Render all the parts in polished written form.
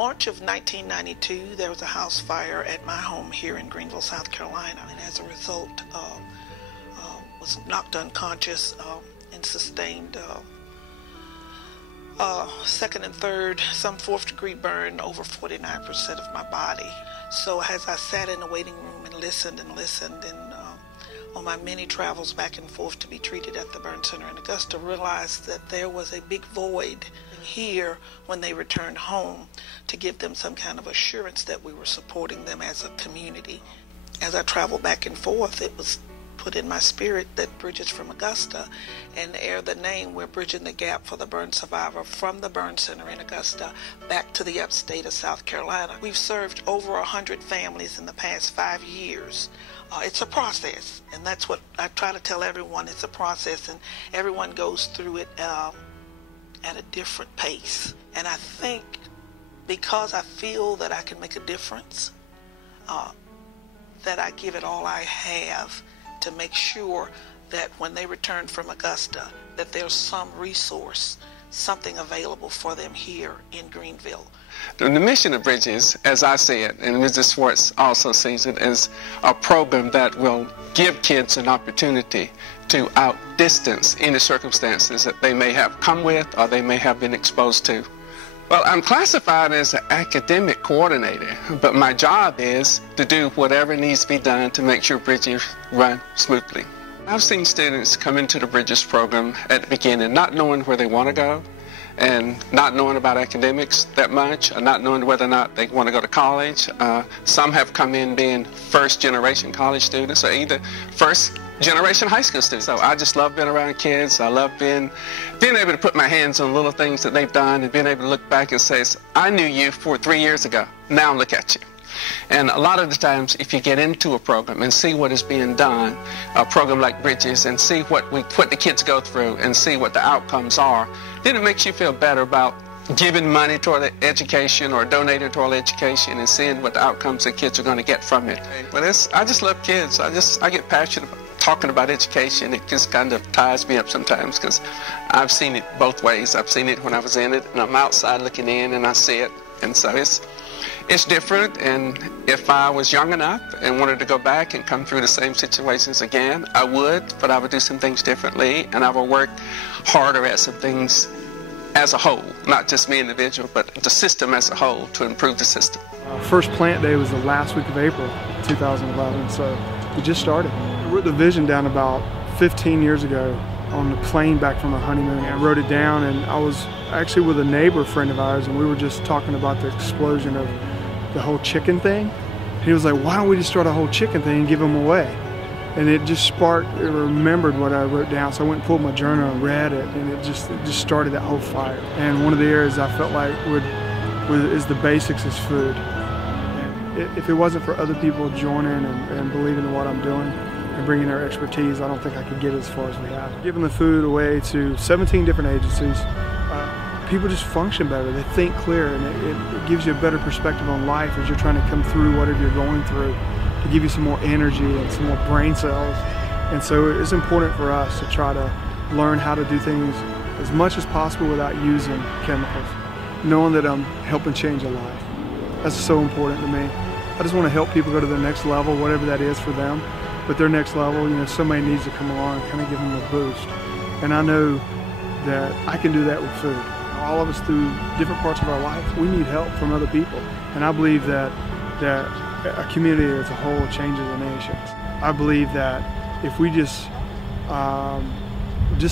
March of 1992, there was a house fire at my home here in Greenville, South Carolina, and as a result, was knocked unconscious and sustained second and third, some fourth-degree burn over 49% of my body. So as I sat in the waiting room and listened and on my many travels back and forth to be treated at the burn center in Augusta, realized that there was a big void here when they returned home, to give them some kind of assurance that we were supporting them as a community. As I traveled back and forth, it was put in my spirit that Bridges from Augusta and ere the name, we're bridging the gap for the burn survivor from the burn center in Augusta back to the upstate of South Carolina. We've served over 100 families in the past 5 years. It's a process, and that's what I try to tell everyone. It's a process, and everyone goes through it at a different pace. And I think because I feel that I can make a difference, that I give it all I have to make sure that when they return from Augusta, that there's some resource, something available for them here in Greenville. The mission of Bridges, as I see it, and Mrs. Schwartz also sees it, is a program that will give kids an opportunity to outdistance any circumstances that they may have come with or they may have been exposed to. Well, I'm classified as an academic coordinator, but my job is to do whatever needs to be done to make sure Bridges run smoothly. I've seen students come into the Bridges program at the beginning not knowing where they want to go, and not knowing about academics that much, or not knowing whether or not they want to go to college. Some have come in being first-generation college students, or either first-generation high school students. So I just love being around kids. I love being able to put my hands on little things that they've done and being able to look back and say, I knew you 3 years ago. Now look at you. And a lot of the times, if you get into a program and see what is being done, a program like Bridges, and see what the kids go through and see what the outcomes are, then it makes you feel better about giving money toward education or donating toward education and seeing what the outcomes the kids are going to get from it. But I just love kids. I get passionate about talking about education. It just kind of ties me up sometimes because I've seen it both ways. I've seen it when I was in it, and I'm outside looking in and I see it. And so it's different, and if I was young enough and wanted to go back and come through the same situations again, I would, but I would do some things differently, and I would work harder at some things as a whole, not just me individual, but the system as a whole, to improve the system. First plant day was the last week of April 2011, so we just started. I wrote the vision down about 15 years ago on the plane back from our honeymoon. I wrote it down, and I was actually with a neighbor friend of ours, and we were just talking about the explosion of the whole chicken thing. He was like, why don't we just start a whole chicken thing and give them away? And it just sparked, I remembered what I wrote down, so I went and pulled my journal and read it, and it just started that whole fire. And one of the areas I felt like is the basics is food. And if it wasn't for other people joining and believing in what I'm doing and bringing their expertise, I don't think I could get as far as we have. Giving the food away to 17 different agencies, people just function better, they think clear, and it gives you a better perspective on life as you're trying to come through whatever you're going through, to give you some more energy and some more brain cells. And so it's important for us to try to learn how to do things as much as possible without using chemicals, knowing that I'm helping change a life. That's so important to me. I just want to help people go to their next level, whatever that is for them. But their next level, somebody needs to come along and kind of give them a boost. And I know that I can do that with food. All of us through different parts of our life, we need help from other people. And I believe that a community as a whole changes a nation. I believe that if we just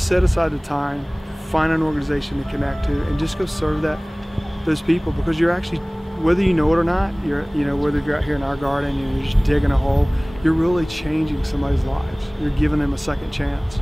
set aside the time, find an organization to connect to, and just go serve those people, because you're actually, whether you know it or not, whether you're out here in our garden and you're just digging a hole, you're really changing somebody's lives. You're giving them a second chance.